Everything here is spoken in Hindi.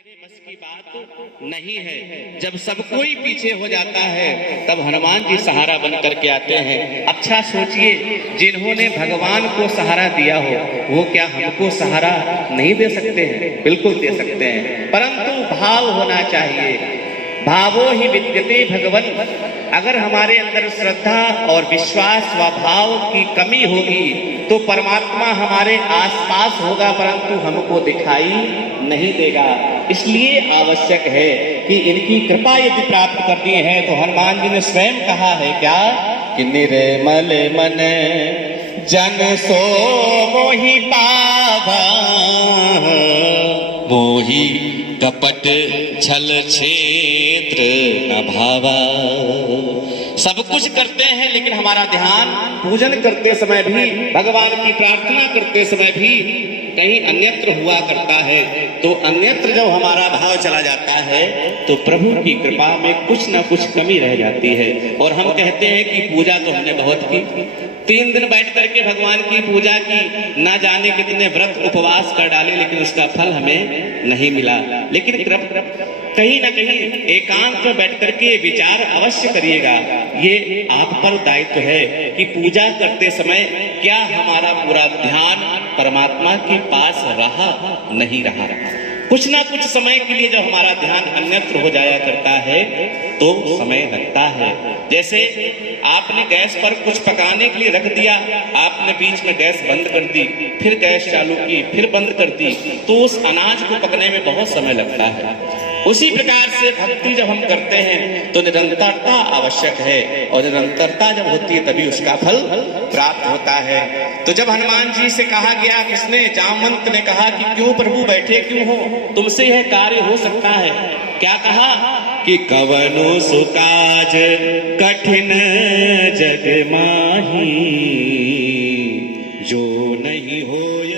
बस की बात नहीं है। जब सब कोई पीछे हो जाता है तब हनुमान जी सहारा बन करके आते हैं। अच्छा सोचिए, जिन्होंने भगवान को सहारा दिया हो वो क्या हमको सहारा नहीं दे सकते हैं? बिल्कुल दे सकते हैं, परंतु भाव होना चाहिए। भावो ही विद्यते भगवन। अगर हमारे अंदर श्रद्धा और विश्वास व भाव की कमी होगी तो परमात्मा हमारे आसपास होगा परंतु हमको दिखाई नहीं देगा। इसलिए आवश्यक है कि इनकी कृपा यदि प्राप्त करनी है तो हनुमान जी ने स्वयं कहा है क्या कि निर्मल मन जन सो मोहि पावा, मोहि कपट छल क्षेत्र न भावा। सब कुछ करते हैं लेकिन हमारा ध्यान पूजन करते समय भी, भगवान की प्रार्थना करते समय भी कहीं अन्यत्र हुआ करता है। तो अन्यत्र जब हमारा भाव चला जाता है तो प्रभु की कृपा में कुछ ना कुछ कमी रह जाती है। और हम कहते हैं कि पूजा तो हमने बहुत की, 3 दिन बैठ करके भगवान की पूजा की, ना जाने कितने व्रत उपवास कर डाले लेकिन उसका फल हमें नहीं मिला। लेकिन कहीं ना कहीं एकांत में बैठ करके विचार अवश्य करिएगा। ये आप पर दायित्व है कि पूजा करते समय क्या हमारा पूरा ध्यान परमात्मा के पास रहा नहीं रहा। कुछ ना कुछ समय के लिए जब हमारा ध्यान अन्यत्र हो जाया करता है तो समय लगता है। जैसे आपने गैस पर कुछ पकाने के लिए रख दिया, आपने बीच में गैस बंद कर दी, फिर गैस चालू की, फिर बंद कर दी, तो उस अनाज को पकने में बहुत समय लगता है। उसी प्रकार से भक्ति जब हम करते हैं तो निरंतरता आवश्यक है, और निरंतरता जब होती है तभी उसका फल प्राप्त होता है। तो जब हनुमान जी से कहा गया, किसने, जामवंत ने कहा कि क्यों प्रभु बैठे क्यों हो, तुमसे यह कार्य हो सकता है। क्या कहा कि कवनो सुकाज कठिन जग माही, जो नहीं होय